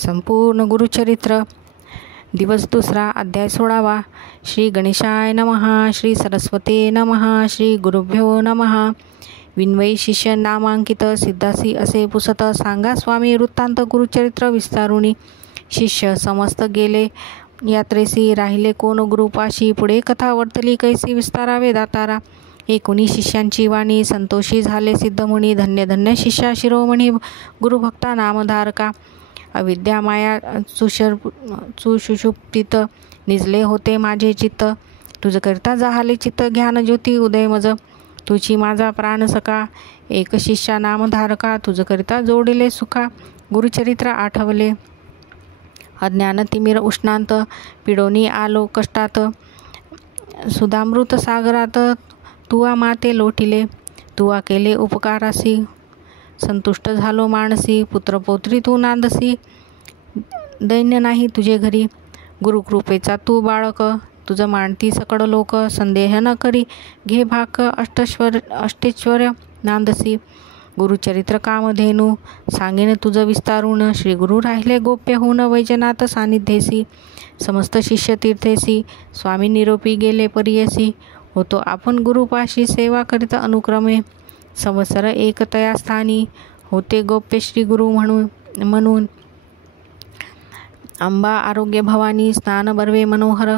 संपूर्ण गुरुचरित्र दिवस दुसरा अध्याय 16वा. श्री गणेशाय नमः. श्री सरस्वते नमः. श्री गुरुभ्यो नमः. विन्वयी शिष्य नामांकित सिद्धासी असे पुसत सांगा स्वामी वृत्तांत गुरुचरित्र विस्तारुनी. शिष्य समस्त गेले यात्रेसी राहिले कोण गुरुपाशी. पुढे कथा वर्तली कैसी विस्तारावे दातारा. एकुणी शिष्यांची वाणी संतोषी झाले सिद्धमुनी. धन्य धन्य शिष्या शिरोमणी गुरुभक्ता नामधारका. अविद्या माया सुषुप्तीत निजले होते माझे चित्त. तुझ करता जाहले चित्त ज्ञान ज्योती उदय मज. तुझी माझा प्राण सखा एक शिष्या नामधारका. तुझ करिता जोडिले सुखा गुरुचरित्र आठवले. अज्ञान तिमिर उष्णांत पिडोनी आलो कष्टात. सुधामृत सागरात तुवा माते लोटिले. तुवा केले उपकारासी संतुष्ट झालो मानसी. पुत्रपौत्री तू नांदसी दैन्य नाही तुझे घरी. गुरुकृपेचा तू बाळक तुझ मानती सकळ लोक. संदेह न करी घे भाक अष्टेश्वर नांदसी. गुरुचरित्र कामधेनू सांगेन तुझ विस्तारून. श्री गुरु राहिले गोप्य होऊन वैजनाथ सानिध्येसी. समस्त शिष्य तीर्थेसी स्वामी निरोपी गेले परियसी. होतो आपण गुरुपाशी सेवा करीत अनुक्रमे. संवत्सर एक तया स्थानी होते गोप्य श्री गुरु म्हणून. अंबा आरोग्य भवानी स्नान बर्वे मनोहर.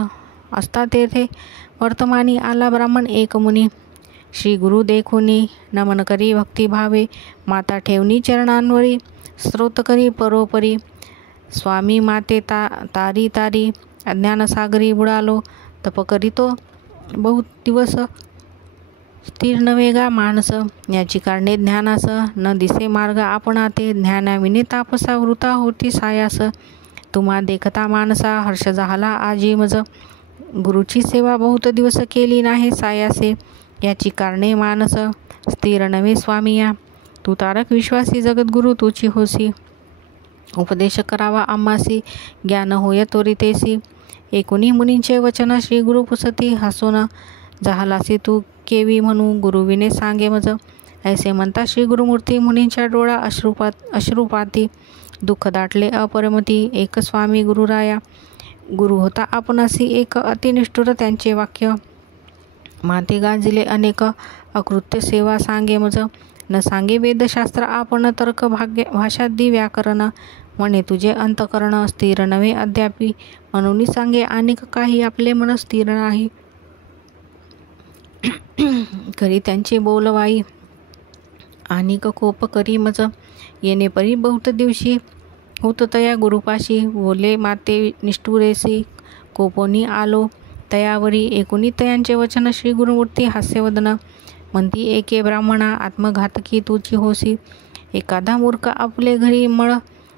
असता तेथे वर्तमानी आला ब्राह्मण एक मुनी. श्री गुरु देखुनी नमन करी भक्तिभावे. माता ठेवणी चरणांवरी स्तोत्र करी परोपरी. स्वामी माते तारी तारी अज्ञान सागरी बुडालो. तप करीतो बहुत दिवस स्थिर नवेगा मानस. याची कारणे ज्ञानास न दिसे मार्ग आपणाते. ज्ञानाविने तापसा वृता होती सायास. तुम्हा देखता मानसा हर्ष झाला आजी मज. गुरुची सेवा बहुत दिवस केली नाही सायासे. याची कारणे मानस स्थिर नवे स्वामिया. तू तारक विश्वासी जगद्गुरु तुची होसी. उपदेश करावा आम्हासी ज्ञान होय त्वरितेसी. एकुणी मुनींचे वचन श्री गुरु पुसती. हसून जाहलासी तू केवी म्हणू गुरुविने सांगे मज. ऐसे म्हणता श्री गुरुमूर्ती मुनींच्या डोळा अश्रुपाती. दुःख दाटले अपरमती एक स्वामी गुरुराया. गुरु होता आपणासी एक अतिनिष्ठुर त्यांचे वाक्य. माते गांजिले अनेक अकृत्य सेवा सांगे मज. न सांगे वेदशास्त्र आपण तर्क भाषादी व्याकरण. म्हणे तुझे अंतकरण स्थिर नवे अद्यापी. म्हणून सांगे अनेक काही आपले मन स्थिर नाही. करी त्यांचे बोलवाई अनेक कोप करी मज. येणे परी बहुत दिवशी होत तया गुरुपाशी. बोले माते निष्ठुरेसी कोपोनी आलो तयावरी. एकुणी तयांचे वचन श्री गुरुमूर्ती हास्यवदन. म्हणती एके ब्राह्मणा आत्मघातकी तुची होसी. एखादा मूर्ख आपले घरी मळ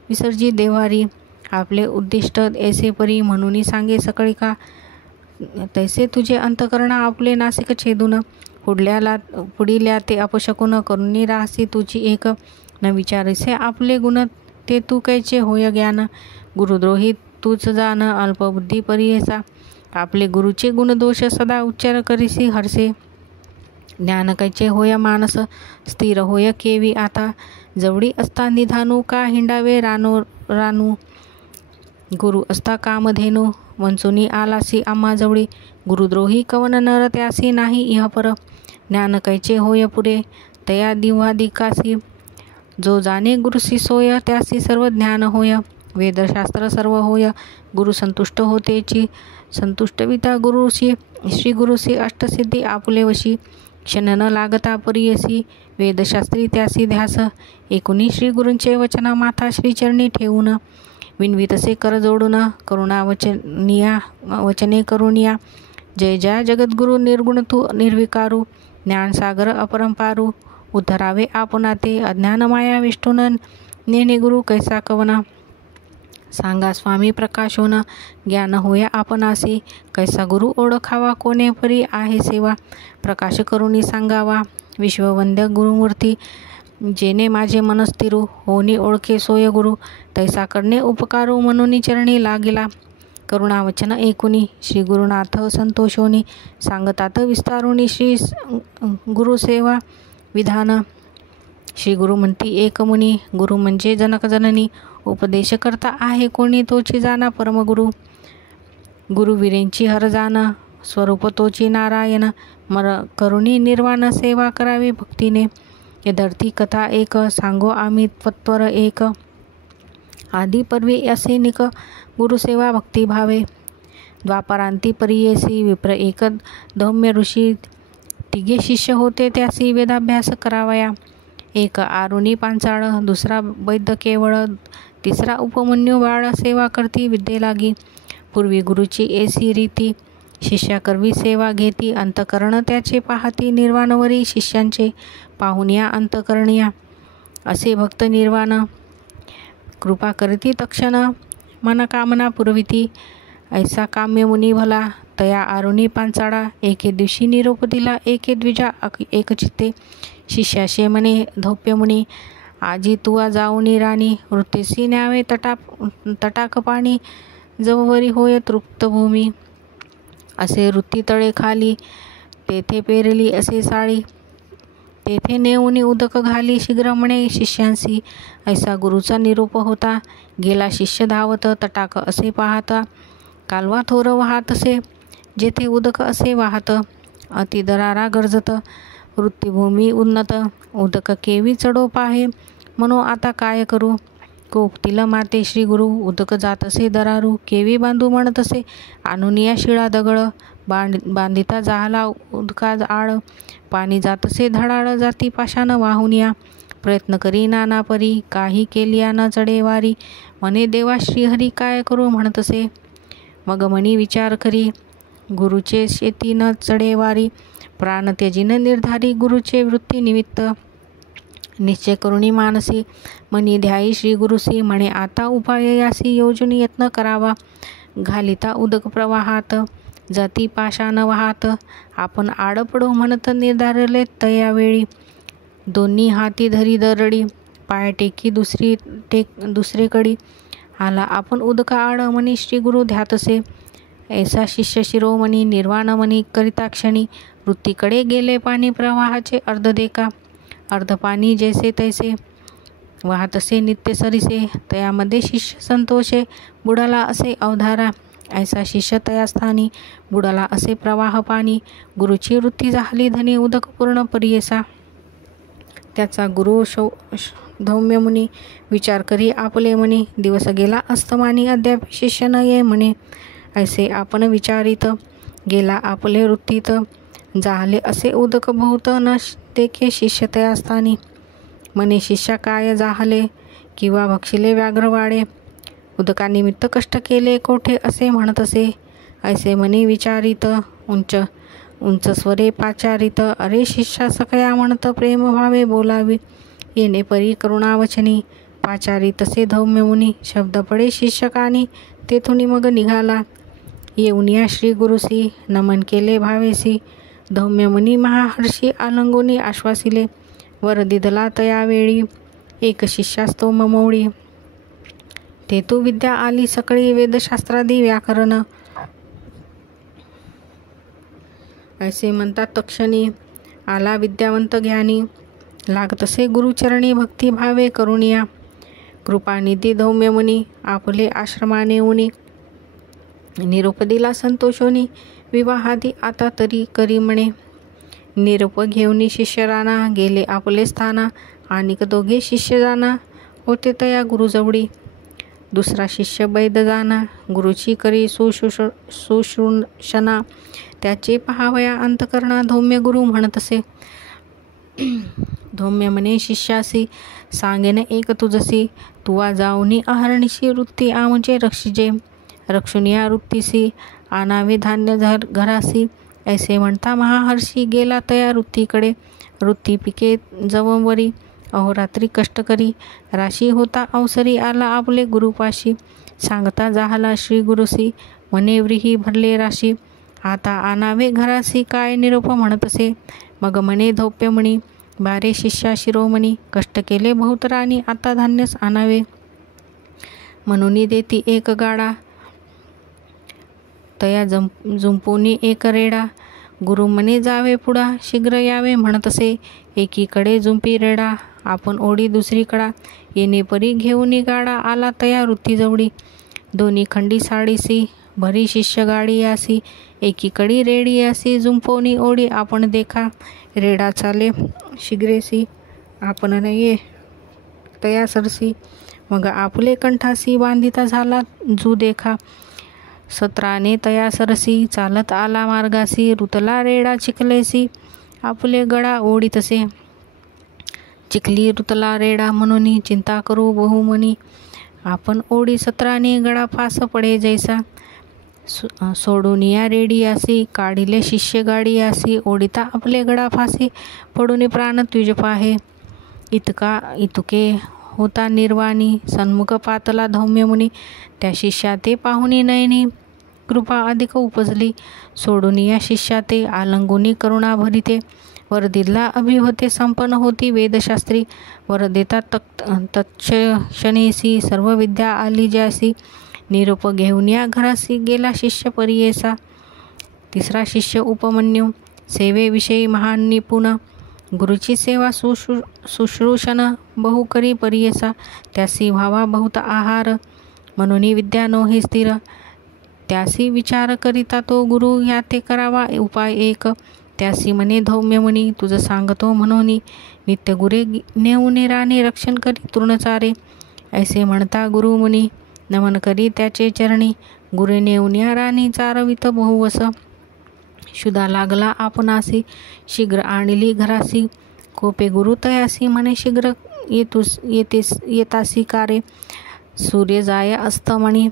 विसर्जी देवारी. आपले उद्दिष्ट ऐसे परी म्हणून सांगे सकळी का. तैसे तुझे अंतकरणा आपले नासिक छेदून. पुढिल्या ते अपशकुन करुणी राहसी तुझी एक. न विचारिसे आपले गुण ते तू कैचे होय ज्ञान. गुरुद्रोही तूच जाण अल्पबुद्धी परियेसा. आपले गुरुचे गुणदोष सदा उच्चार करीसी हरसे. ज्ञान कैचे होय मानस स्थिर होय केवी आता. जवळी असता निधानू का हिंडावे रानू. गुरु असता कामधेनू वंचुनी आलासी आम्हा जवळी. गुरुद्रोही कवन नर त्यासी नाही इहपर. ज्ञान कैचे होय पुरे तया दिवादिकासी. जो जाणे गुरुसी सोय त्यासी सर्व ज्ञान होय. वेदशास्त्र सर्व होय गुरु संतुष्ट होतेची. संतुष्टविता गुरुशी श्री गुरुसी अष्टसिद्धी आपुले वशी. क्षण न लागता परियसी वेदशास्त्री त्यासी ध्यास. एकुणी श्री गुरूंचे वचन माथा श्रीचरणी ठेवून. विनवितसे कर जोडून करुणा वचने करुणिया. जय जय जगद्गुरु निर्गुण तू निर्विकारू. ज्ञानसागर अपरंपारू उद्धरावे आपणाते. अज्ञान माया विष्णून नेने गुरु कैसा कवना. सांगा स्वामी प्रकाशोन ज्ञान होय आपणासी. कैसा गुरु ओळखावा कोणे परी आहे सेवा. प्रकाश करुणी सांगावा विश्ववंद्य गुरुमूर्ती. जेने माझे मन स्थिरू होनी ओळखे सोय गुरु. तैसा करणे उपकारू म्हणून चरणी लागिला. करुणावचन एकुणी श्री गुरुनाथ संतोषोनी. सांगतात विस्तारुनी श्री गुरुसेवा विधान. श्री गुरु म्हणती एक मुनी, गुरु म्हणजे जनक जननी, उपदेश करता आहे कोणी तोची जाना परमगुरु. गुरुवीरेंची हर जाण, स्वरूप तोची नारायण, मर करुणी निर्वाण, सेवा करावी भक्तीने. यदर्थी कथा एक, सांगो आम्ही त्वत्वर एक. आदी पर्वी असे निक, गुरुसेवा भक्ती भावे. द्वापरांती परियेसी, विप्र एक धौम्य ऋषी. तिघे शिष्य होते त्यासी, वेदाभ्यास करावया. एक आरुणी पांचाळ, दुसरा वैद्य केवळ, तिसरा उपमन्यू बाळ, सेवा करती विद्ये लागी. पूर्वी गुरुची एसी रीती, शिष्या करवी सेवा घेती. अंतकरण त्याचे पाहती, निर्वाणवरी शिष्यांचे पाहुनिया अंतकरणिया. असे भक्त निर्वाण, कृपा करती तक्षण, मनकामना पुरविती. ऐसा काम्य मुनी भला, तया आरुणी पांचाळा. एके दिवशी निरोप दिला, एके द्विजा एक चित्ते. शिष्याशे म्हणे धौप्य मुनी, आजी तुवा जाऊनी राणी. वृत्तीसी न्यावे तटाक पाणी, जववरी होय तृप्त भूमी. असे वृत्ती तळे खाली, तेथे पेरली असे साळी. तेथे नेऊनी उदक घाली, शीघ्र म्हणे शिष्यांसी. ऐसा गुरुचा निरोप होता, गेला शिष्य धावत. तटाक असे पाहता, कालवा थोर वाहत असे, जेथे उदक असे वाहत. अति दरारा गरजत, वृत्तीभूमी उन्नत. उदक केवी चढो पाहे, म्हणो आता काय करू. कोपतील माते श्री गुरु, उदक जात असे दरारू. केवी बांधू म्हणत असे, आणुनिया शिळा दगड. बांधिता जाहला उदका आळ, पाणी जात असे धडाळ. जाती पाशान वाहुनिया, प्रयत्न करी नाना परी. काही केलिया न चढे वारी, म्हणे देवा श्रीहरी काय करू म्हणत असे. मग मनी विचार करी, गुरुचे शेती न चढे वारी. प्राण त्यजीन निर्धारी, गुरुचे वृत्ती निमित्त. निश्चय करुणी मानसी, मनी ध्याई श्री गुरुसी. म्हणे आता उपाय यासी, योजून यत्न करावा. घालिता उदक प्रवाहात, जाती पाशान वाहात. आपण आड पडू म्हणत निर्धारले तयावेळी. दोन्ही हाती धरी दरडी, पाय टेकी दुसरीकडे. आला आपण उदका आड, मनी श्री गुरु ध्यातसे. ऐसा शिष्य शिरोमणी, निर्वाण मनी करिता क्षणी. वृत्तीकडे गेले पाणी, प्रवाहाचे अर्ध देखा. अर्ध पाणी जैसे तैसे, वाहत असे नित्य सरिसे. तयामध्ये शिष्य संतोषे, बुडाला असे अवधारा. ऐसा शिष्य तया स्थानी, बुडाला असे प्रवाह पाणी. गुरुची वृत्ती झाली धनी, उदक पूर्ण परियेसा. त्याचा गुरु धौम्य मुनी, विचार करी आपले मनी. दिवस गेला अस्तमानी, अद्याप शिष्य न ये म्हणे. ऐसे आपण विचारित, गेला आपले वृत्तीत. जाहले असे उदक बहुत, न देखे शिष्य तया स्थानी. म्हणे शिष्या काय जाहले, किंवा भक्षिले व्याघ्रवाडे. उदकानिमित्त कष्ट केले कोठे, असे म्हणत असे. ऐसे मनी विचारित, उंच स्वरे पाचारित. अरे शिष्या सकया म्हणत, प्रेम भावे बोलावी. येणे परी करुणावचनी, पाचारित से धौम्य मुनी. शब्द पडे शिष्यकानी, तेथुनी मग निघाला. येऊनिया श्री गुरुसी, नमन केले भावेसी. धौम्य मुनी महाहर्षी, आलंगोनी आश्वासिले. वर दिदला तयावेळी, एक शिष्यास्तो ममौळी. तेथू विद्या आली सकळी, वेदशास्त्रादी व्याकरण. ऐसे म्हणतात तक्षणी, आला विद्यावंत ज्ञानी. लागतसे गुरुचरणी, भक्ती भावे करुणिया. कृपानिधी धौम्य मुनी, आपले आश्रमाने उनी. निरोप दिला संतोषोनी, विवाहादी आता तरी करी म्हणे. निरोप घेऊनी शिष्य राणा, गेले आपले स्थाना. आणिक दोघे शिष्य जाना, होते तया गुरुजवळी. दुसरा शिष्य वैद जाना, गुरुची करी सुश्रूषणा. त्याचे पहावया अंतकरणा, धौम्य गुरु म्हणत असे. धौम्य म्हणे शिष्यासी, सांगेन एक तुझसी. तुवा जाऊनी अहर्निशी, वृत्ती आमचे रक्षिजे. रक्षुनिया वृत्तीसी, आणावे धान्य घरासी. ऐसे म्हणता महाहर्षी, गेला तया वृत्तीकडे. वृत्ती पिके जवंवरी, अहोरात्री कष्ट करी. राशी होता अवसरी, आला आपले गुरुपाशी. सांगता जाहला श्री गुरुसी, म्हणे व्रीही भरले राशी. आता आणावे घरासी, काय निरोप म्हणत असे. मग म्हणे धौप्य मुनी, बारे शिष्या शिरोमणी. कष्ट केले बहुत राणी, आता धान्यस आणावे. म्हणून देती एक गाडा, तया जुंपुनी एक रेडा. गुरु म्हणे जावे पुढा, शीघ्र यावे म्हणत असे. एकीकडे जुंपी रेडा, आपण ओढी दुसरीकडा, येणे परी घेऊनी गाडा आला तया वृत्ती जवळी. दोन्ही खंडी साडीसी भरी शिष्य गाडी यासी, एकीकडी रेडी यासी जुंपोनी ओढी आपण देखा. रेडा चाले शिगरेसी आपण नये तया सरसी, मग आपले कंठासी बांधिता झाला जू देखा. सत्राने तया सरसी चालत आला मार्गासी, रुतला रेडा चिखलेसी आपले गडा ओढीतसे. चिखली रुतला रेडा म्हणून चिंता करू बहुमनी, आपण ओढी सत्राने गडा फास पडे जैसा. सोडून या रेडी यासी काढिले शिष्य गाडी यासी, ओढिता आपले गडा फासी पडून प्राण तुझ पाहे. इतके होता निर्वाणी सन्मुख पातला धौम्य मुनी, त्या शिष्या ते पाहुनी नयनी कृपा अधिक उपजली. सोडून या शिष्या ते आलंगुनी करुणा भरिते, वर दिला अभिहोते संपन्न होती वेदशास्त्री. वर देता तत्क्षणेसी सर्व विद्या आली ज्यासी, निरोप घेऊन या घरासी गेला शिष्य परियेसा. तिसरा शिष्य उपमन्यू सेवेविषयी महान निपुण, गुरुची सेवा शुश्रूषण बहु करी परियेसा. त्यासी व्हावा बहुत आहार म्हणून विद्या नोहे स्थिर, त्यासी विचार करिता तो गुरु या ते करावा उपाय एक. त्यासी म्हणे धौम्य मुनी तुझ सांगतो म्हणून, नित्य गुरे नेऊने राणे रक्षण करी तृणचारे. ऐसे म्हणता गुरु मुनी नमन करी त्याचे चरणी, गुरे नेऊन या राणी चारवित बहुवस. शुदा लागला आपणासी शीघ्र आणली घरासी, कोपे गुरु तयासी म्हणे शीघ्र येतासी कारे. सूर्य जाय अस्तमणी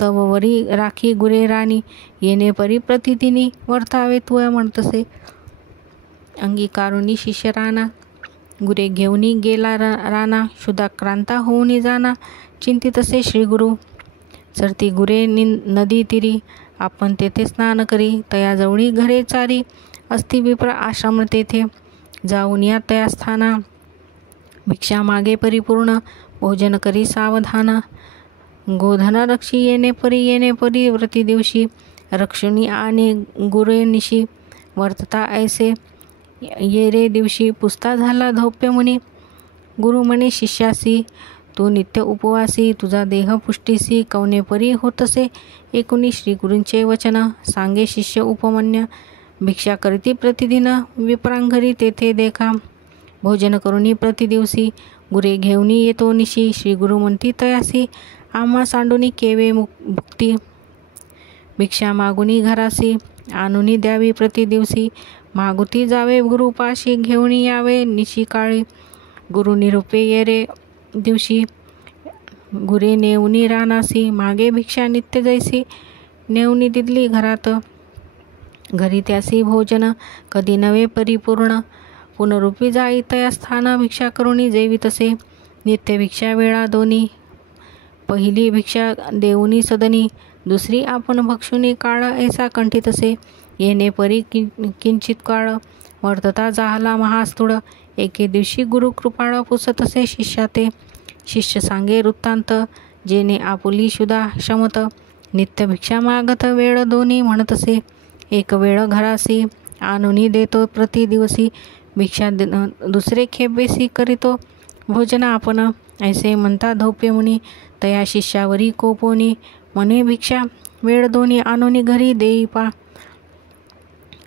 तव वरी राखी गुरे राणी, येणे परी प्रतिदिनी वर्तावे तुया म्हणतसे. अंगीकारुनी शिष्य राणा गुरे घेऊनी गेला राणा, शुदाक्रांता होऊनी जाना चिंतितसे श्रीगुरु. सरती गुरे नदी तिरी आपण तेथे स्नान करी, तयाजवळी घरे चारी अस्ति विप्र आश्रम तेथे. जाऊन या तया स्थाना भिक्षा मागे परिपूर्ण, भोजन करी सावधान. गोधन रक्षी येणे परी व्रती दिवशी, रक्षुनी आणि गुरे निशी वर्तता ऐसे ये रे दिवशी. पुसता झाला धौप्य मुनी गुरु म्हणे शिष्यासी, तू नित्य उपवासी तुझा देह पुष्टीसी, कवने परी होतसे एकुणी श्रीगुरूंचे वचन. सांगे शिष्य उपमन्य भिक्षा करीती प्रतिदिन, विप्रांघरी तेथे देखा. भोजन करुनी प्रतिदिवसी, गुरे घेऊनी येतो निशी. श्रीगुरु म्हणती तयासी आम्हा सांडुनी केवे भुक्ती. भिक्षा मागुनी घरासी आणुनी द्यावी प्रतिदिवसी, मागुती जावे गुरुपाशी घेऊनी यावे निशी काळी. गुरु निरूपे ये रे दिवशी, गुरे नेऊनी रानासी. मागे भिक्षा नित्य जैसी, नेऊनी दिदली घरात. घरी त्यासी भोजन कधी नवे परिपूर्ण, पुनरुपी जाई तया स्थान भिक्षा करुणी जेवी तसे. नित्य भिक्षा वेळा दोन्ही, पहिली भिक्षा देऊनी सदनी, दुसरी आपण भक्षुनी काळ ऐसा कंठितसे. येणे परी किंचित काळ वर्तता जाहला महास्थूळ, एके दिवशी गुरु कृपाळ पुसतसे शिष्या ते. शिष्य सांगे वृत्तांत जेने आपुली शुदा क्षमत, नित्य भिक्षा मागत वेळ दोन्ही म्हणतसे. एक वेळ घरासी आणुनी देतो प्रतिदिवसी, भिक्षा दुसरे खेपेसी करीतो भोजन आपण. ऐसे म्हणता धौप्य मुनी तया शिष्यावरी कोपोनी, म्हणे भिक्षा वेळ दोन्ही आणुनी घरी देई पा.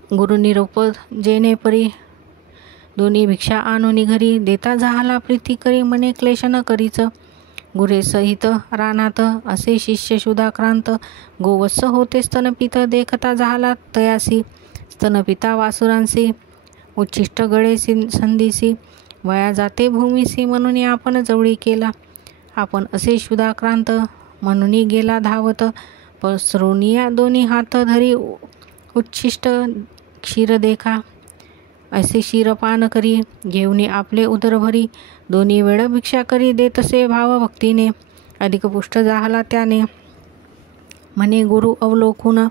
गुरु निरोप जेने परी दोन्ही भिक्षा आणुनी घरी, देता झाला प्रीती करी म्हणे क्लेश न करीच. गुरे सहित रानात असे शिष्य शुदाक्रांत, गोवत्स होते स्तनपित देखता झाला तयासी. स्तनपिता वासुरांसी उच्छिष्ट गळे संधीसी, वया जाते भूमीसी म्हणून आपण जवळी केला. आपण असे शुदाक्रांत म्हणून गेला धावत, पसरुनिया दोन्ही हात धरी उच्छिष्ट क्षीर देखा. असे क्षीरपान करी घेऊन आपले उदर भरी, दोन्ही वेळ भिक्षा करी देतसे भावभक्तीने. अधिक पुष्ट झाला त्याने म्हणे गुरु अवलोकून,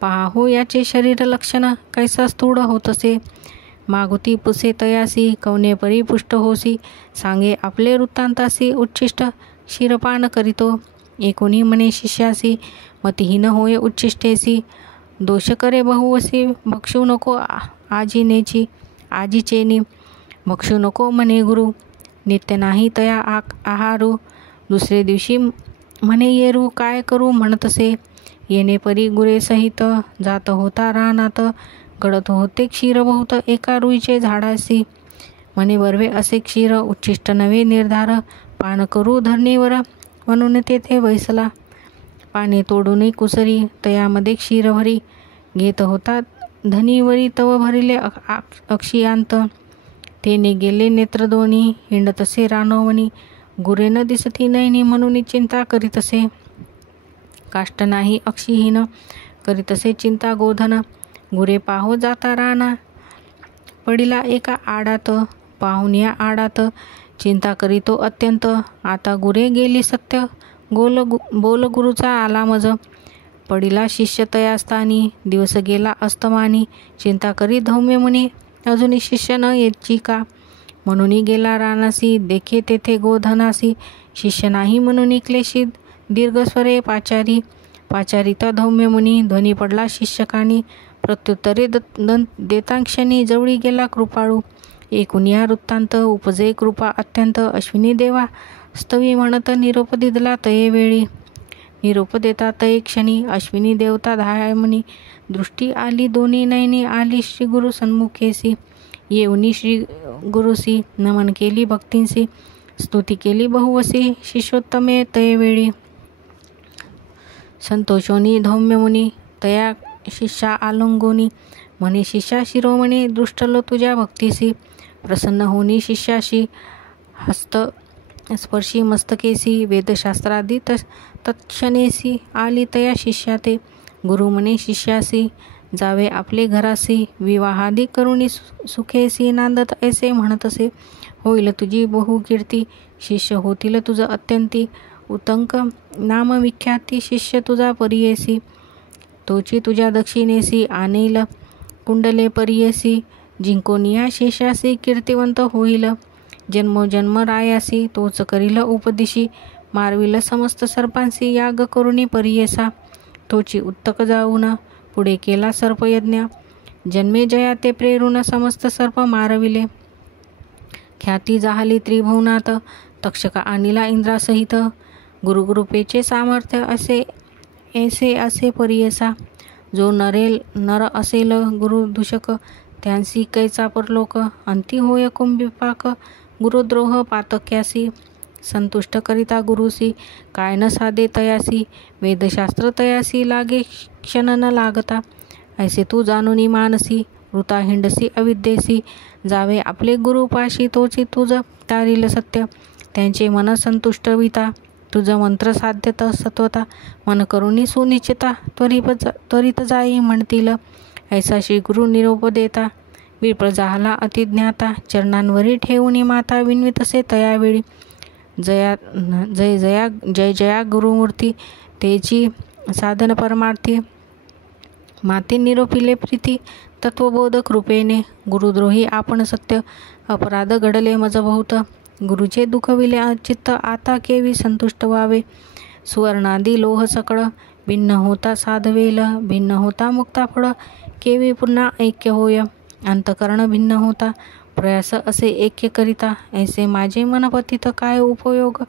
पाहो याचे शरीर लक्षण कैसा स्थूळ होतसे. मागुती पुसे तयासी कवने परी पुष्ट होसी, सांगे आपले वृत्तांतासी उच्छिष्ट क्षीरपान करीतो. एकोणी म्हणे शिष्यासी मतिहीन होय उच्छिष्टेसी, दोष करे बहुवसी भक्षू नको आजीनेची. आजीचेनी भक्षू नको म्हणे गुरु, नित्य नाही तया आहारू. दुसरे दिवशी म्हणे येरू काय करू म्हणतसे. येणे परी गुरे सहित जात होता रानात. गडत होते क्षीर बहुत एका रुईचे झाडासी. म्हणे बर्वे असे क्षीर उच्छिष्ट नवे निर्धार. पान करू धरणीवर म्हणून तेथे बैसला. पाने तोडून कुसरी तयामध्ये क्षीर भरी. घेत होता धनीवरी तव भरिले अक्षियांत. तेने गेले नेत्र दोन्ही हिंडतसे रानोवणी. गुरे न दिसती नैनी म्हणून चिंता करीतसे. काष्ट नाही अक्षीहीन करीतसे चिंता गोधन. गुरे पाहो जाता राना पडिला एका आडात. पाहून या आडात चिंता करीतो अत्यंत. आता गुरे गेली सत्य बोल गुरुचा आला मज. पडिला शिष्य तयास्थानी दिवस गेला अस्तमानी. चिंता करी धौम्य मुनी अजूनही शिष्य न येची का. म्हणून गेला रानासी देखे तेथे गोधनासी. शिष्य नाही म्हणून क्लेशी दीर्घस्वरे पाचारी. पाचारिता धौम्य मुनी ध्वनी पडला शिष्यकानी. प्रत्युत्तरे देताक्षणी जवळी गेला कृपाळू. एकूण या वृत्तांत उपजे कृपा अत्यंत. अश्विनी देवा स्तवी म्हणत निरोप दिदला तये वेळी. निरोप देता तये क्षणी अश्विनी देवता धायमनी. दृष्टी आली दोन्ही नयनी आली श्री गुरु सन्मुखेसी. येऊनी श्री गुरुसी नमन केली भक्तींसी. स्तुती केली बहुवसी शिष्योत्तमे तये वेळी. संतोषोनी धौम्य मुनी तया शिष्या आलंगोनी. म्हणे शिष्या शिरोमणी दृष्टलो तुझ्या भक्तीसी. प्रसन्न होनी शिष्याशी हस्त स्पर्शी मस्तकेसी. वेदशास्त्रादी तत्क्षणेसी आली तया शिष्या ते. गुरु म्हणे शिष्यासी जावे आपले घरासी. विवाहादी करुणी सुखेसी नांदत ऐसे म्हणतसे. होईल तुझी बहुकीर्ती शिष्य होतील तुझ अत्यंती. उतंक नाम विख्याती शिष्य तुझा परियेसी. तोची तुझ्या दक्षिणेसी आणेल कुंडले परियेसी. जिंकोनिया शेषासी कीर्तिवंत होईल. जन्मोजन्म रायासी तोच करील उपदिशी. मारविल समस्त सर्पांसी याग करुणी परियेसा. तोची उत्तक जाऊन पुढे केला सर्पयज्ञ. जन्मे जया ते प्रेरून समस्त सर्प मारविले. ख्याती जाहली त्रिभुवनात तक्षका आणिला इंद्रासहित. गुरुकृपेचे सामर्थ्य असे परियेसा. जो नर असेल गुरुदूषक त्यांसी कैचा परलोक. अंती होय कुंभिपाक गुरुद्रोह पातक्यासी. संतुष्ट करिता गुरुसी काय न साधे तयासी. वेदशास्त्र तयासी लागे क्षण न लागता. ऐसे तू जाणूनी मानसी वृता हिंडसी अविद्येसी. जावे आपले गुरुपाशी तोची तुझ तारील सत्य. त्यांचे मन संतुष्ट विता तुझ मंत्र साध्यत सत्वता. मन करुणी सुनिश्चिता त्वरित जाई म्हणतील. ऐसा श्री गुरु निरोप देता विप्र जाहला अतिज्ञाता. चरणांवरी ठेवूनी माता विन्वितसे तयावेळी. जय जया गुरुमूर्ती तेची साधन परमार्थी. माते निरोपिले प्रीती तत्वबोध कृपेने. गुरुद्रोही आपण सत्य अपराध घडले मज बहुत. गुरुचे दुखविले चित्त आता केवी संतुष्ट व्हावे. सुवर्णादी लोह सकळ भिन्न होता साधवेल. भिन्न होता मुक्ता फळ केवी पुन्हा ऐक्य होय. अंतकरण भिन्न होता प्रयास असे ऐक्य करिता. ऐसे माझे मन पतित काय उपयोग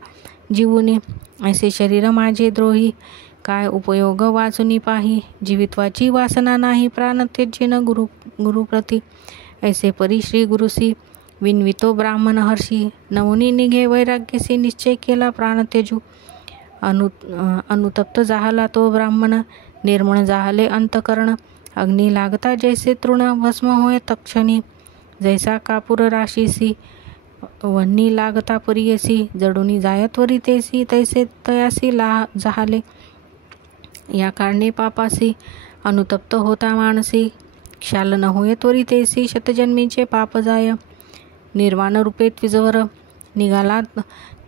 जीवुनी. ऐसे शरीर माझे द्रोही काय उपयोग वाचुनी पाही. जीवित्वाची वासना नाही प्राण त्यजेन गुरुप्रती. ऐसे परी श्री गुरुसी विनवितो ब्राह्मण हर्षी. नवनी निघे वैराग्यसी निश्चय केला प्राण त्यजू. अनुतप्त जाहला तो ब्राह्मण निर्मळ जाहले अंतकरण. अग्नी लागता जैसे तृण भस्म होय तक्षणी. जैसा कापूर राशीसी वन्नी लागता परियसी. जडुनी जाय त्वरितेसी तैसे तयासी जाहले. या कारणे पापासी अनुतप्त होता मानसी. क्षाल न होय त्वरितेसी शतजन्मीचे पाप जाय. निर्वाण रूपे त्विजवर निघाला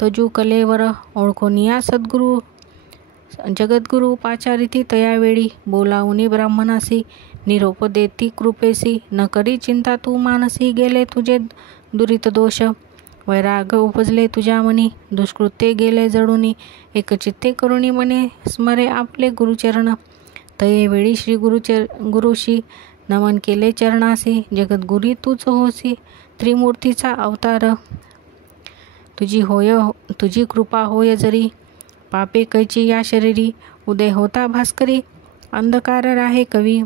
तजू कलेवर. ओळखोनिया सद्गुरु जगद्गुरु पाचारिती तयावेळी. बोलावुनी ब्राह्मणासी निरोप देती कृपेसी. न करी चिंता तू मानसी गेले तुझे दुरित दोष. वैराग उपजले तुझ्या मनी दुष्कृत्ये गेले जडुनी. एकचित्ते करुणी मने स्मरे आपले गुरुचरण. तयेवेळी श्री गुरुशी नमन केले चरणासी. जगद्गुरी तूच होसी त्रिमूर्तीचा अवतार. तुझी कृपा होय जरी, पापे कैची या शरीरी, उदय होता भास्करी, अंधकार राहे कवी.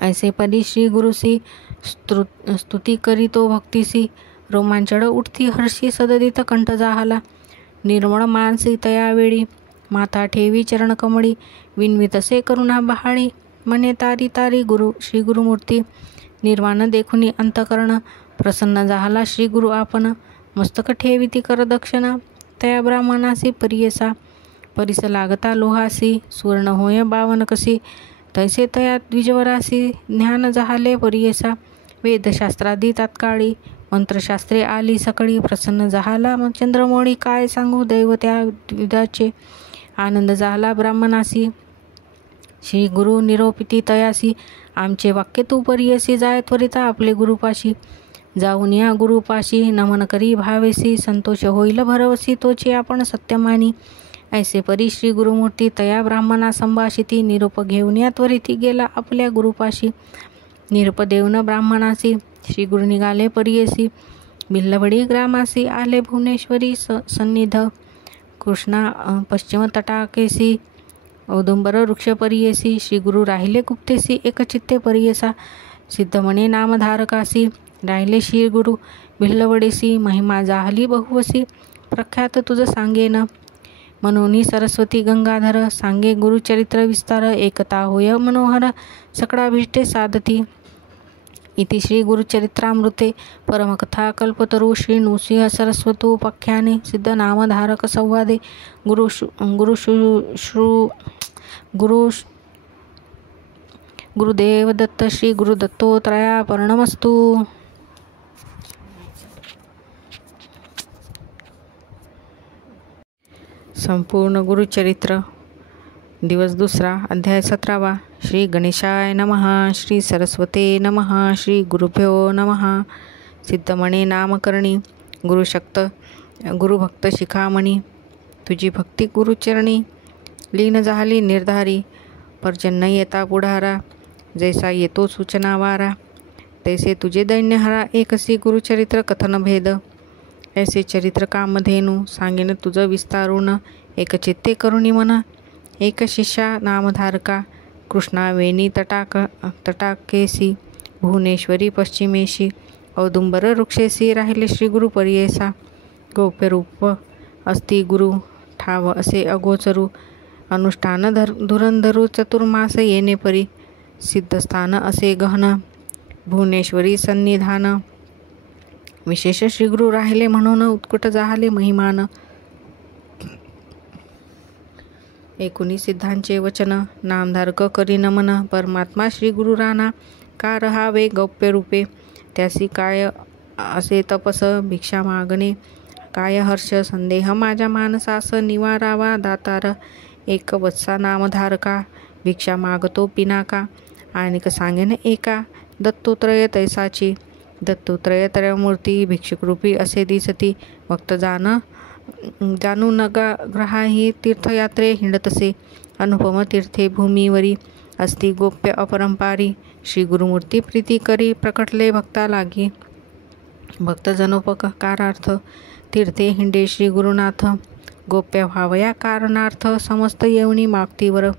ऐसे परी श्री गुरुसी स्तुती करीतो भक्तीसी, रोमांचळ उठती हर्षी सददित कंठ जाहाला. निर्मळ मानसी तया वेळी, माता ठेवी चरण कमळी, विनवितसे करुणा बहाळी. मने तारी तारी गुरु श्री गुरुमूर्ती, निर्वाण देखुनी अंतकरण, प्रसन्न झाला श्री गुरु आपण. मस्तक ठेविती कर दक्षिण, तया ब्राह्मणासी परियेसा, परिस लागता लोहासी, सुवर्ण होय बावन कसी. तैसे तया द्विजवरासी, ज्ञान जहाले परियेसा. वेदशास्त्रादी तात्काळी, मंत्रशास्त्रे आली सकळी. प्रसन्न झाला चंद्रमौळी, काय सांगू दैव त्या द्विजाचे. आनंद झाला ब्राह्मणासी, श्री गुरु निरोपिती तयासी. आमचे वाक्य तू परियसी, जाय त्वरिता आपले गुरुपाशी. जाऊन या गुरुपाशी, नमन करी भावेसी. संतोष होईल भरवसी, तोचे आपण सत्यमानी. ऐसे परी श्री गुरुमूर्ती, तया ब्राह्मणा संभाषिती. निरोप घेऊन या त्वरिती गेला आपल्या गुरुपाशी. निरोप देऊन ब्राह्मणासी, श्री गुरु निघाले परियसी. भिल्लवडी ग्रामासी, आले भुवनेश्वरी सन्निध. कृष्णा पश्चिम तटाकेसी, औदुंबर वृक्ष परियेसी. श्री गुरु राहिले गुप्तेसी, एकचित्ते परियेसा. सिद्ध म्हणे नामधारकासी, राहिले श्री गुरु भिल्लवडीसी. महिमा जाहली बहुवसी, प्रख्यात तुझ सांगेन. मनोनी सरस्वती गंगाधर, सांगे गुरुचरित्र विस्तार. एकता होय मनोहर, सकळाभीष्टे साधती. इति श्री गुरुचरित्रामृते परमकथा कल्पतरू, श्री नृसिंह सरस्वतोपाख्याने सिद्ध नामधारक संवादे गुरुदेव दत्त श्री गुरुदत्तोत्रयार्पणमस्तु. संपूर्ण गुरुचरित्र, दिवस दुसरा, अध्याय 17वा. श्री गणेशाय नमः. श्री सरस्वते नमः. श्री गुरुभ्यो नमः. सिद्धमणे नामकरणी, गुरुभक्त शिखामणी. तुझी भक्ती गुरुचरणी, लीन झाली निर्धारी. पर्जन्य येता पुढारा, जैसा येतो सूचना वारा. तैसे तुझे दैन्यहरा, एकसी गुरुचरित्र कथन भेद. ऐसे चरित्र कामधेनु, सांगेन तुझ विस्तारून. एकचित्ते करुणी मन, एक शिष्या नामधारका. कृष्णा वेणी तटाकेसी, भुवनेश्वरी पश्चिमेशी. औदुंबर वृक्षेसी, राहिले श्री गुरु परियेसा. गौप्य रूप अस्ति गुरु, ठाव असे अगोचरू. अनुष्ठान धुरंधरू, चतुर्मास येणे परी. सिद्धस्थान असे गहन, भुवनेश्वरी सन्निधान. विशेष श्रीगुरु राहिले म्हणून, उत्कुट जाहले महिमान. एकुणी सिद्धांचे वचन, नामधारक करी नमन. परमात्मा श्री गुरु राणा, का रहावे गौप्य रूपे. त्यासी काय असे तपस, भिक्षा मागणे काय हर्ष. संदेह माझ्या मानसास, निवारावा दातार. एक वत्सा नामधारका, भिक्षा मागतो पिनाका. आणिक सांगेन एका, दत्तोत्रय तैसाची. दत्तोत्रय त्रयमूर्ती, भिक्षुकरूपी असे दिसती. भक्त जाणू नगा ग्रहाही, तीर्थयात्रे हिंडतसे. अनुपम तीर्थे भूमीवरी, अस्ति गोप्य अपरंपारी. श्री गुरुमूर्ती प्रीती करी, प्रकटले भक्ता लागी. भक्त जनोपकारार्थ, तीर्थे हिंडे श्री गुरुनाथ. गोप्य व्हावया कारणार्थ, समस्त येवणी मागतीवर.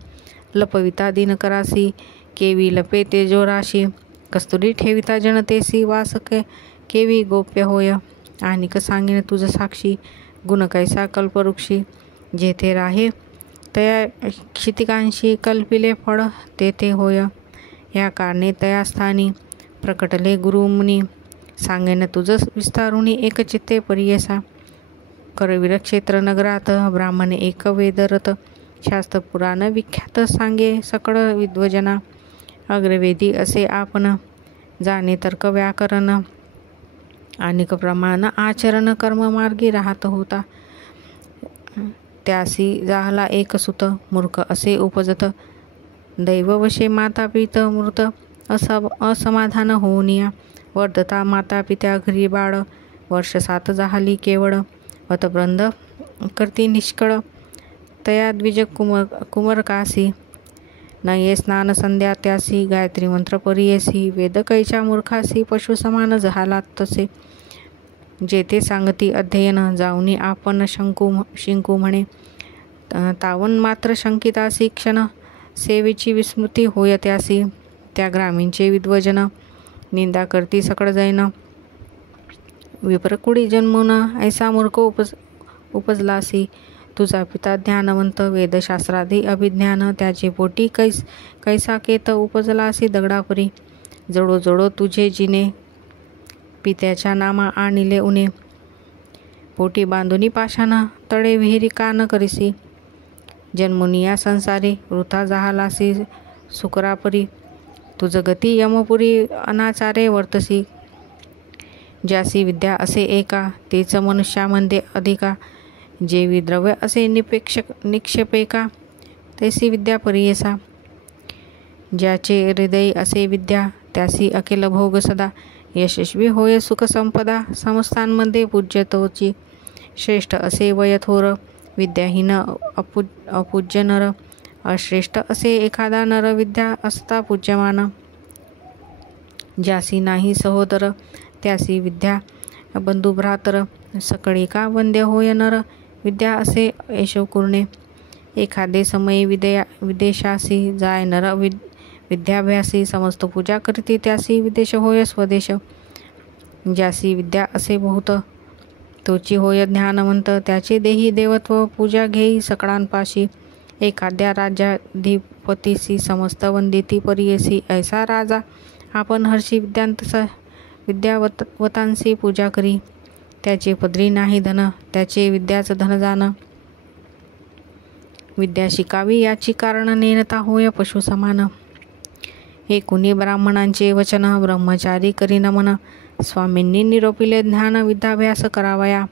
लपविता दिनकरासी, केवी लपे तेजोराशी. कस्तुरी ठेविता जनतेसी, वास केवी गोप्य होय. आणिक सांगेन तुझ साक्षी, गुण कैसा कल्पवृक्षी. जेथे राहे तया क्षितिकांशी, कल्पिले फळ तेथे होय. या कारणे तया स्थानी, प्रकटले गुरुमुनी. सांगेन तुझ विस्तारुणी, एकचित्ते परियेसा. करवीर क्षेत्र नगरात, ब्राह्मण एक वेदरत. शास्त्र पुराण विख्यात, सांगे सकळ विद्वजना. अग्रवेदी असे आपण, जाणे तर्क व्याकरण. अनेक प्रमाण आचरण, कर्म मार्गी राहत होता. त्यासी जाहला एक सुत, मूर्ख असे उपजत. दैववशे माता पित मृत, असमाधान होऊनिया. वर्धता माता पित्या घरी बाळ, वर्ष 7 जाहली केवळ. वतवृंद करती निष्कळ, तया द्विज कुमरकासी. न ये स्नान संध्या त्यासी, गायत्री मंत्र परियेसी. वेद कैच्या मूर्खासी, पशु समान झाला तसे. जेथे सांगती अध्ययन जाऊनी आपण शिंकू म्हणे. तावन मात्र शंकितासी क्षण सेवेची विस्मृती होय त्यासी. त्या ग्रामीणचे विद्वजन निंदा करती सकळ जैन. विप्रकुडी जन्मून ऐसा मूर्ख उपजलासी. तुझा पिता ज्ञानवंत वेदशास्त्रादी अभिज्ञान त्याचे पोटी कैसा केत उपजलासी दगडापरी. जडो जडो तुझे जिने पित्याच्या नामा आणिले उने. पोटी बांधुनी पाषाण तळे विहिरी का न करिसी. जन्मुनिया संसारी वृथा जाहलासी सुकरापरी. तुझ गती यमपुरी अनाचारे वर्तसी. ज्यासी विद्या असे एका तेच मनुष्यामध्ये अधिका. जेवी द्रव्य असे निक्षेपेका तैसी विद्या परियेसा. ज्याचे हृदय असे विद्या त्यासी अखिल भोग सदा. यशस्वी होय सुख संपदा संस्थांमध्ये पूज्य तोची. श्रेष्ठ असे वय थोर विद्याहीन अपूज्य नर. अश्रेष्ठ असे एखादा नर विद्या असता पूज्यमान. ज्यासी नाही सहोदर त्यासी विद्या बंधू भ्रातर. सकळी का वंद्य होय नर विद्या असे यशोकुर्णे. एखादे समयी विदेशासी जाय नर विद्याभ्यासी. समस्त पूजा करती त्यासी विदेश होय स्वदेश. ज्यासी विद्या असे बहुत तोची होय ज्ञानवंत. त्याचे देही देवत्व पूजा घेई सकळांपाशी. एखाद्या राज्याधिपतीसी समस्त वंदिती परियेसी. ऐसा राजा आपण हर्षी विद्यावतांसी पूजा करी. त्याचे पदरी नाही धन त्याचे विद्याच धन जाण. विद्या शिकावी याची कारण नेनता होय पशु समान. हे कुणी ब्राह्मणांचे वचन ब्रह्मचारी करी नमन. स्वामींनी निरोपिले ज्ञान विद्याभ्यास करावया.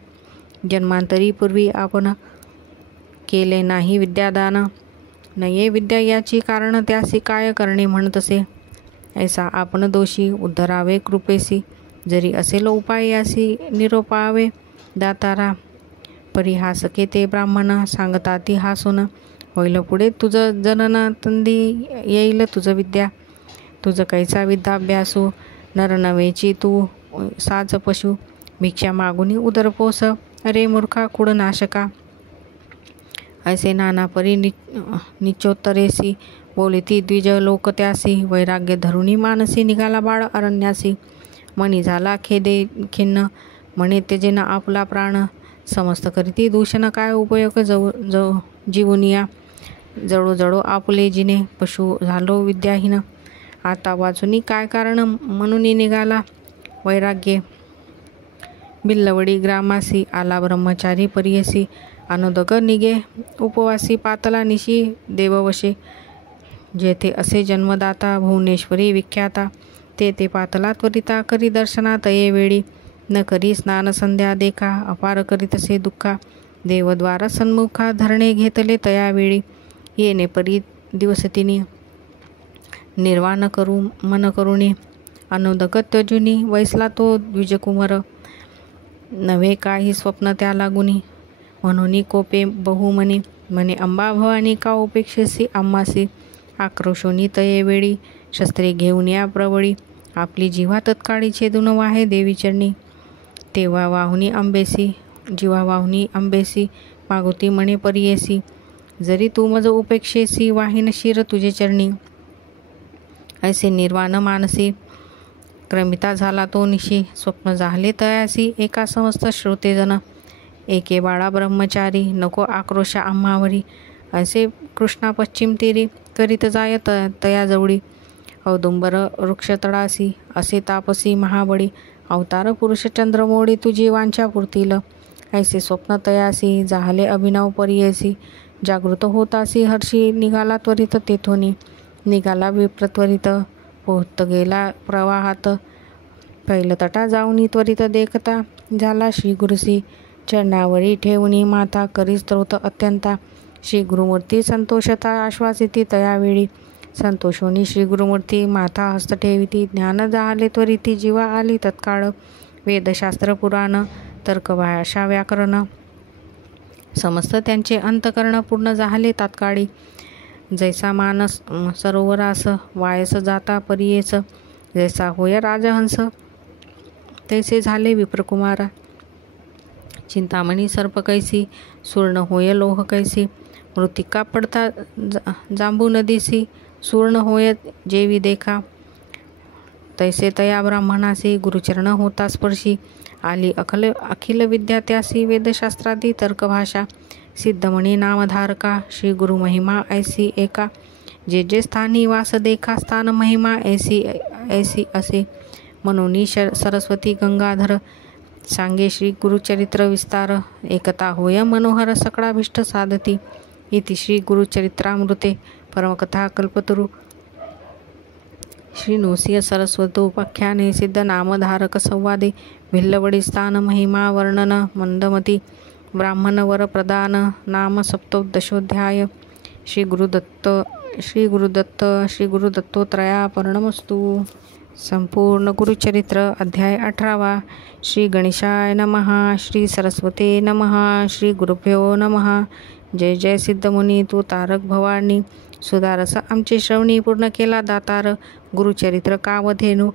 जन्मांतरी पूर्वी आपण केले नाही विद्यादान. नये विद्या याची कारण त्यासी काय करणे म्हणतसे. ऐसा आपण दोषी उद्धरावे कृपेसी. जरी असेल उपाय यासी निरोपावे दातारा. परिहासके ते ब्राह्मण सांगताती हासून. होईल पुढे तुझ जनन तंदी येईल तुझ विद्या. तुझ कैसा विद्याभ्यासू नर नवेची तू साच पशु. भिक्षा मागुनी उदरपोस अरे मूर्खा कुड नाशका. ऐसे नाना परी निचोत्तरेसी बोलिती द्विज लोक त्यासी. वैराग्य धरुणी मानसी निघाला बाळ अरण्यासी. मनी झाला खिन्न म्हणे तेजेना आपला प्राण. समस्त करीती दूषण काय उपयोग जीवनिया. जडो जडो आपले जिने पशु झालो विद्याहीन. आता वाचुनी काय कारण म्हणून निघाला वैराग्य. बिल्लवडी ग्रामासी आला ब्रह्मचारी परियसी. अनुदक निगे उपवासी पातला निशी देववशे. जेथे असे जन्मदाता भुवनेश्वरी विख्याता. ते पातला त्वरिता करी दर्शना तये वेळी. न करी स्नान संध्या देखा अपार करीतसे दुःखा. देवद्वारा सन्मुखा धरणे घेतले तया वेळी. येणे परी दिवसतिनी निर्वाण करू मन करुणी. अनुदक त्यजुनी वैसला तो द्विजकुमार. नवे काही स्वप्न त्या लागुनी. म्हणून कोपे बहुमनी म्हणे अंबा भवानी का उपेक्षेसी आम्हासी. आक्रोशोनी तये वेळी शस्त्रे घेऊन या प्रवळी. आपली जीवा तत्काळी छेदून वाहे देवी चरणी. तेव्हा वाहुनी आंबेसी मागुती म्हणे परियेसी. जरी तू मज उपेक्षेसी वाहीन शिर तुझे चरणी. ऐसे निर्वाण मानसी क्रमिता झाला तो निशी. स्वप्न झाले तयासी एका समस्त श्रोतेजन. एके बाळा ब्रह्मचारी नको आक्रोशा आम्हावरी. असे कृष्णा पश्चिम तीरी करीत जाय तया जवळी. औदुंबर वृक्षतळासी असे तापसी महाबळी. अवतार पुरुष चंद्रमोडी तुझी वांछा पुरतील. ऐसे स्वप्न तयासी जाहले अभिनव परियेसी. जागृत होतासी हर्षी निघाला त्वरित तेथोनी. निघाला विप्रत्वरित पोहत गेला प्रवाहात. पैलतटा जाऊनी त्वरित देखता झाला श्री गुरुसी. चरणावरी ठेवणी माथा करी स्तोत्र अत्यंता. श्री गुरुमूर्ती संतोषता आश्वासिती तयावेळी. संतोषोनी श्री गुरुमूर्ती माथा हस्त ठेविती. ज्ञान जाहले त्वरिती जीवा आली तत्काळ. वेदशास्त्र पुराण तर्क भाषा व्याकरण समस्त त्यांचे अंतकरण पूर्ण झाले तात्काळी. जैसा मानस सरोवरास वायस जाता परियेच. जैसा होय राजहंस तैसे झाले विप्रकुमार. चिंतामणी सर्प कैसी, सुर्ण होय लोह कैसी, मृत्तिका पडता जांबू नदीसी, सुर्ण होय जेवी देखा, तैसे तया ब्राह्मणासी, गुरुचरण होता स्पर्शी, आली अखिल विद्या त्यासी, वेदशास्त्रादी तर्कभाषा, सिद्धमणी नामधारका, श्री गुरु महिमा ऐसी एका, जे जे स्थानी वास देखा, स्थान महिमा ऐसी ऐसी असे, म्हणून सरस्वती गंगाधर, सांगे श्री गुरुचरित्र विस्तार, एकता होय मनोहर, सकळाभीष्ट साधती, इति श्री गुरुचरित्रामृते परमकथा कल्पतरु, श्री नृसिंह सरस्वतोपाख्याने, सिद्ध नामधारक संवादे, भिल्लवडी स्थान महिमा वर्णन, मंदमती ब्राह्मण वर प्रदान, नाम सप्तोदशोध्याय, श्री गुरुदत्तोत्रया पर्णमस्तु. संपूर्ण गुरुचरित्र अध्याय 18. श्री गणेशाय नमः. श्री सरस्वते नमः. श्री गुरुभ्यो नमः. जय जय सिद्धमुनी, तू तारक भवानी, सुदारस आमचे श्रवणी, पूर्ण केला दातार, गुरुचरित्र कावधेनु.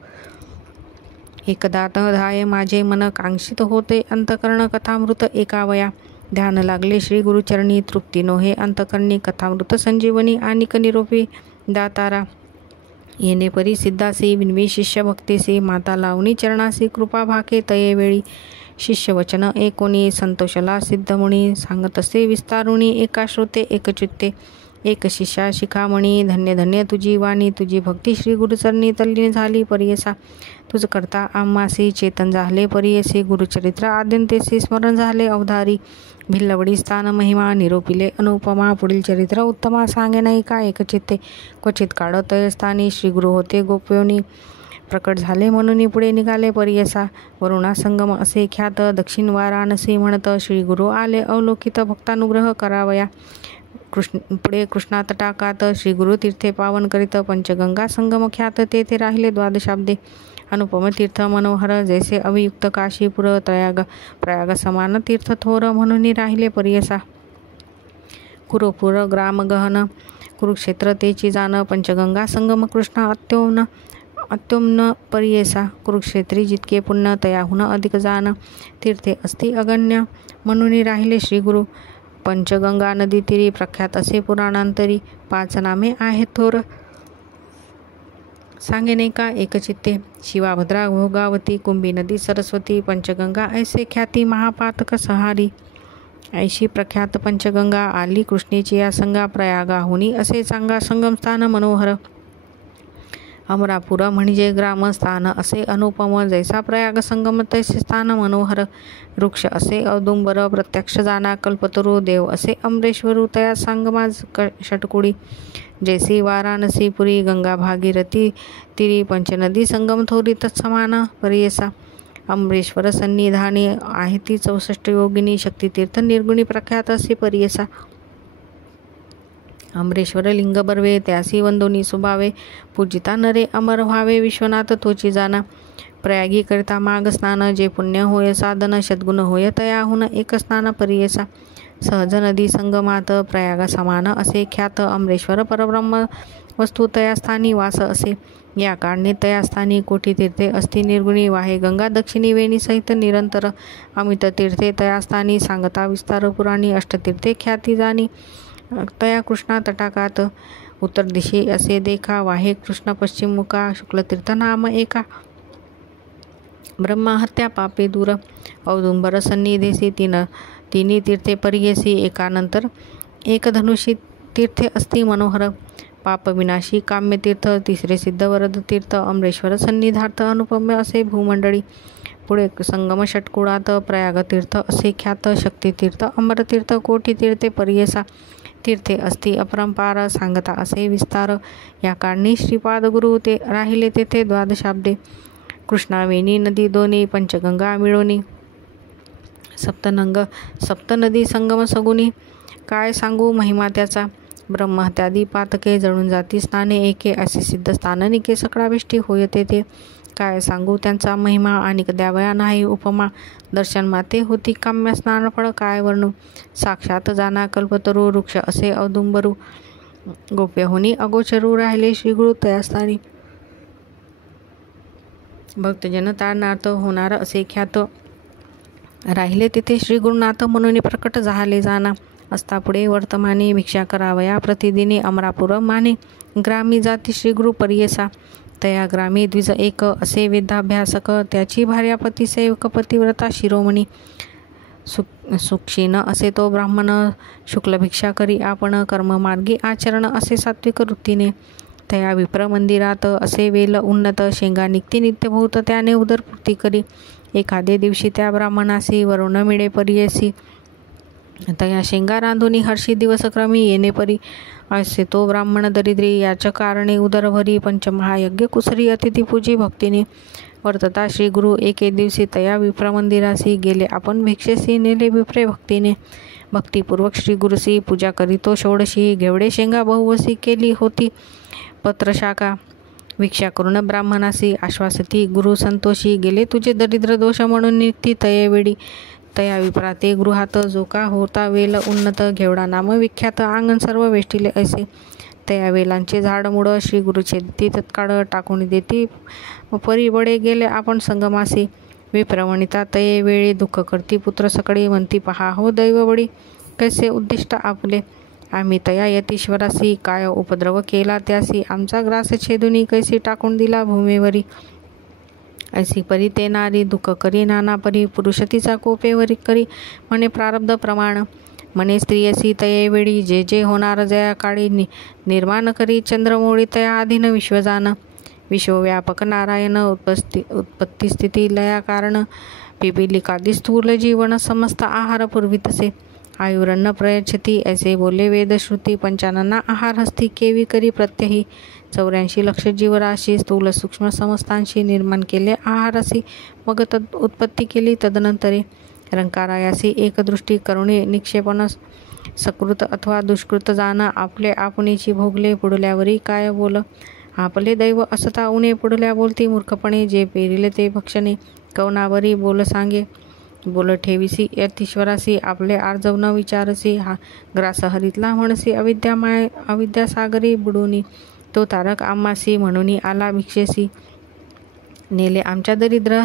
एकदा धाये माझे मन, कांक्षित होते अंतकरण, कथामृत एकावया, ध्यान लागले श्री गुरुचरणी, तृप्ती नोहे अंतकरणी, कथामृत संजीवनी, आनिक निरोपी दातारा, येणे परी सिद्धासी, विनवी शिष्य भक्तीसी, माता लावणी चरणासी, कृपा भाके तये वेळी, शिष्य वचन एकोणी, संतोषला सिद्धमुनी, सांगत असे विस्तारुणी, एका श्रोते एक चित्ते, एक शिष्या शिखामणी, धन्य धन्य तुझी वाणी, तुझी भक्ती श्री गुरुचरणी, तल्लीन झाली परियसा, तुझ करता आम्हासी, चेतन झाले परियसी, गुरुचरित्र आद्यंतेसी, स्मरण झाले अवधारी, भिल्लवडी स्थान महिमा, निरोपिले अनुपमा, पुढील चरित्र उत्तमा, सांगे नाही का एकचित्ते, क्वचित काढत स्थानी, श्री गुरु होते गोप्योनी, प्रकट झाले म्हणून पुढे निघाले परियसा, वरुणा संगम असे ख्यात, दक्षिण वाराणसी म्हणत, श्री गुरु आले अवलोकित, भक्तानुग्रह करावया, पुढे कृष्णा तटाकात, श्री गुरु तीर्थे पावन करीत, पंचगंगा संगम ख्यात, तेथे राहिले द्वादशाब्दे, अनुपम तीर्थ मनोहर, जैसे अवियुक्त काशीपुर, प्रयाग समान तीर्थ थोर, म्हणून राहिले परियसा, कुरुपुर ग्राम गहन, कुरुक्षेत्र तेची जाण, पंचगंगा संगम कृष्णा अत्योम्न परियेसा, कुरुक्षेत्री जितके पुण्य तयाहून अधिक जाण, तीर्थे असती अगण्य, म्हणून राहिले श्री गुरु, पंचगंगा नदी तीरी, प्रख्यात असे पुराणांतरी, 5 नामे आहेत थोर, सांगे नाही का एकचित्ते, शिवाभद्रा भोगावती, कुंभी नदी सरस्वती, पंचगंगा ऐसे ख्याती, महापातक सहारी, ऐशी प्रख्यात पंचगंगा, आली कृष्णेची या संगा, प्रयागाहुनी असे चांगा, संगमस्थान मनोहर, अमरापुर म्हणजे ग्रामस्थान असे अनुपम, जैसा प्रयाग संगम तैसे स्थान मनोहर, वृक्ष असे औदुंबर, प्रत्यक्ष जाना कल्पतरू, देव असे अमरेश्वरू, तया संगमा षटकुडी, जैसी वाराणसी पुरी, गंगा भागीरथी तिरी, पंचनदी संगम थोरी, तत्समान परियसा, अमरेश्वर सन्निधानी आहे ती 64 योगिनी, शक्तितीर्थ निर्गुणी, प्रख्यात असे परियसा, अमरेश्वर लिंग बर्वे, त्यासी वंदोनी सुभावे, पूजिता नरे अमर व्हावे, विश्वनाथ तोची जाना, प्रयागी करता माग स्नान, जे पुण्य होय साधन, सद्गुण होय तयाहून एक स्नान परियसा, सहज नदी संगमात, प्रयागा समान असे ख्यात, अमरेश्वर परब्रह्म वस्तू तया स्थानी वास असे, या कारणे तया स्थानी कोटी तीर्थे असती निर्गुणी, वाहे गंगा दक्षिणी वेणी सहित निरंतर, अमित तीर्थे तया स्थानी, सांगता विस्तार पुराणी, अष्टतीर्थे ख्याती जाणी, तया कृष्णा तटाकात, उत्तर दिशे असे देखा, वाहे कृष्ण पश्चिम मुखा, शुक्लतीर्थ नाम एका, ब्रह्महत्या पापे दूर, औदुंबर सन्निधेसी, तिन्ही तीर्थे परियेसी, एकानंतर एक धनुषी तीर्थे असती मनोहर, पाप विनाशी काम्य तीर्थ, तिसरे सिद्ध वरद तीर्थ, अमरेश्वर सन्निधार्थ अनुपम्य असे भूमंडळी, पुढे संगम षटकुळात, प्रयाग तीर्थ असे ख्यात, शक्तितीर्थ अमरतीर्थ, कोटी तीर्थे परियेसा, तीर्थे असती अपरंपार, सांगता असे विस्तार, या कारणी श्रीपाद गुरु ते राहिले तेथे द्वादशाब्दे, कृष्णावेणी नदी दोन्ही, पंचगंगा मिळोनी, सप्तनदी संगम सगुनी, काय सांगू महिमा त्याचा, ब्रह्महत्यादी पातके, जळून जाती स्नाने एके, असे सिद्ध स्थाननिके, सकळाभिष्टी होय तेथे, काय सांगू त्यांचा महिमा, अनिक द्यावया नाही उपमा, दर्शन माते होती काम्य स्नानफळ, काय वर्णू, साक्षात जाना कल्पतरू, वृक्ष असे औदुंबरू, गोप्यहुनी अगोचरू, राहिले श्रीगुरु तयास्थानी, भक्तजन तारणार्थ होणार असे ख्यात, राहिले तेथे श्री गुरुनाथ म्हणून प्रकट झाले जाना. असता पुढे वर्तमाने भिक्षा करावया प्रतिदिनी अमरापुर माने. ग्रामी जाती श्री गुरु परियेसा. तया ग्रामी द्विज एक असे वेदाभ्यासक. त्याची भार्यापती सेवक पतिव्रता शिरोमणी. सुक्षीण असे तो ब्राह्मण. शुक्ल भिक्षा करी आपण. कर्ममार्गी आचरण असे सात्विक वृत्तीने. तया विप्र मंदिरात असे वेल उन्नत. शेंगा नित्य नित्यभूत त्याने उदरपूर्ती करी. एखादे दिवशी त्या ब्राह्मणासी वरुण मिळे परियेसी. तया शेंगा रांधुनी हर्षी दिवसक्रमी येणे परी. असे तो ब्राह्मण दरिद्री याच्या कारणे उदरभरी. पंचमहायज्ञ कुसरी अतिथी पूजी भक्तीने. वर्तता श्री गुरु एके दिवशी तया विप्र मंदिरासी गेले आपण. भिक्षेसी नेले विप्रे भक्तीने. भक्तिपूर्वक श्री गुरुसी पूजा करीतो षोडशी. घेवडे शेंगा बहुवसी केली होती पत्रशाखा. भिक्षा करून ब्राह्मणासी आश्वासती गुरु संतोषी. गेले तुझे दरिद्र दोष म्हणून निघती तये वेळी. तया विप्राते गृहात जो का होता वेल उन्नत. घेवडा नाम विख्यात अंगण सर्व वेष्टिले ऐसे. तया वेलांचे झाडमुड श्री गुरु छेदती तत्काळ. टाकून देती परिबळे गेले आपण संगमासी. विप्रवणिता तये वेळी दुःख करती पुत्र सकळी. म्हणती पहा हो दैवबळी कैसे उद्दिष्ट आपले. आम्ही तया यतीश्वरासी काय उपद्रव केला त्यासी. आमचा ग्रास छेदुनी कैसी टाकून दिला भूमीवरी. ऐसी परी ते नारी दुःख करी नाना परी. पुरुष तिचा कोपेवरी करी म्हणे प्रारब्ध प्रमाण. म्हणे स्त्रियसी तये वेळी जे जे होणार जया काळी. निर्माण करी चंद्रमौळी तया आधीन विश्वजान. विश्वव्यापक नारायण उत्पत्ती स्थिती लया कारण. पिपीलिकादि स्थूल जीवन समस्त आहार पूर्वितसे. आयुरन्न प्रयच्छती ऐसे बोले वेदश्रुती. पंचानना आहार हस्ती केवी करी प्रत्यही. 84 लक्ष जीवराशी स्थूल सूक्ष्म समस्तांशी निर्माण केले आहारासी. मग उत्पत्ती केली तदनंतरे. रंकारायासी एकदृष्टी करुणे निक्षेपण. सकृत अथवा दुष्कृत जाण आपले आपणीची भोगले. पुढल्यावरी काय बोल आपले दैव असता उणे. पुढल्या बोलती मूर्खपणे जे पेरिले ते भक्षणे. कवनावरी बोल सांगे बोल ठेविसी यतीश्वरासी. आपले आर्जव न विचारसी. हा ग्रास हरितला म्हणसी अविद्या सागरी बुडुनी. तो तारक आम्हासी म्हणून आला भिक्षेसी. नेले आमच्या दरिद्र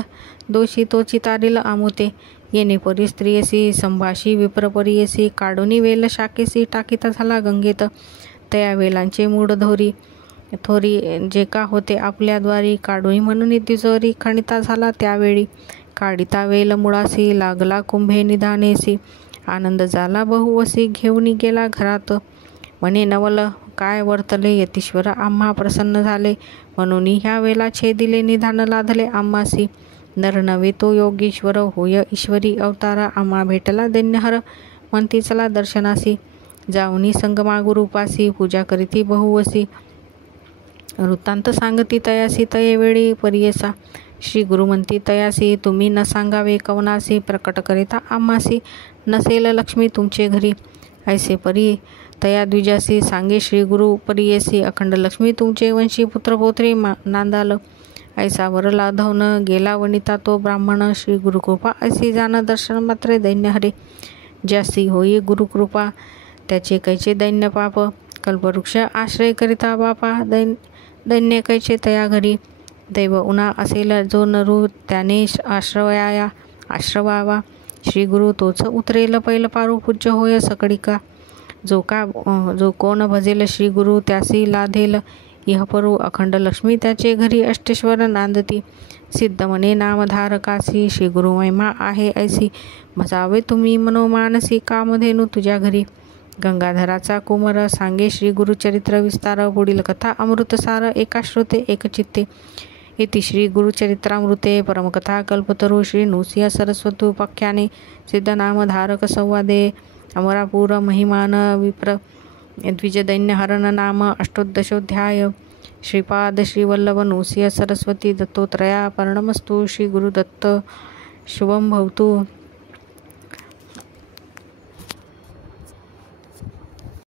दोषी तो चितारिल आमुते. येणे परी स्त्रियसी संभाषी विप्र परियेसी. काढुनी वेल शाकेसी टाकीता झाला गंगेत. तया वेलांचे मूड थोरी जे का होते आपल्या द्वारी. काढुनी म्हणून तिजोरी खणिता झाला त्यावेळी. काढिता वेल मुळासी लागला कुंभे निधानेसी. आनंद झाला बहुवसी घेऊन गेला घरात. म्हणे नवल काय वर्तले यतीश्वर आम्हा प्रसन्न झाले. म्हणून ह्या वेला छेदिले निधान लाधले आम्हासी. नर नव्हे तो योगीश्वर होय ईश्वरी अवतारा. आम्हा भेटला दैन्यहर म्हणती चला दर्शनासी. जाऊनी संगमा गुरुपासी पूजा करीती बहुवसी. वृत्तांत सांगती तयासी तये वेळी परियेसा. श्री गुरु म्हणती तयासी तुम्ही न सांगावे कवनासी. प्रकट करिता आम्हासी नसेल लक्ष्मी तुमचे घरी. ऐसे परी तया द्विजासी सांगे श्री गुरु परियेसी. अखंड लक्ष्मी तुमचे वंशी पुत्रपौत्री नांदाल. ऐसा वर लाधवून गेला वनिता तो ब्राह्मण. श्री गुरुकृपा ऐसी जाण दर्शन मात्रे दैन्य हरे. ज्यासी होई गुरुकृपा त्याचे कैचे दैन्य पाप. कल्पवृक्ष आश्रय करिता बापा दैन्य कैचे तया घरी. दैव उना असेल जो नरू त्याने आश्रवावा. श्री गुरु तोच उतरेल पैल पारू पूज्य होय सकळिका. जो कोण भजेल श्री गुरु त्यासी लाधेल इहपरू. अखंड लक्ष्मी त्याचे घरी अष्टेश्वर नांदती. सिद्ध म्हणे नामधारकासी श्री गुरु महिमा आहे ऐसी. भजावे तुम्ही मनोमानसी कामधेनू तुझ्या घरी. गंगाधराचा कुमर सांगे श्री गुरुचरित्र विस्तार. पुढील कथा अमृतसार एकाश्रुते एकचित्ते. इति श्री गुरुचरित्रामृते परमकथा कल्पतरू श्री नृसिंह सरस्वतोपाख्याने सिद्धनामधारक संवादे. अमरापूर महिमान विप्र द्विजदैन्यहरण नाम अष्टोदशोऽध्याय. श्रीपाद श्रीवल्लभ नृसिंह सरस्वती दत्तोत्रया पर्णमस्तु. श्री गुरुदत्त शुभं भवतु.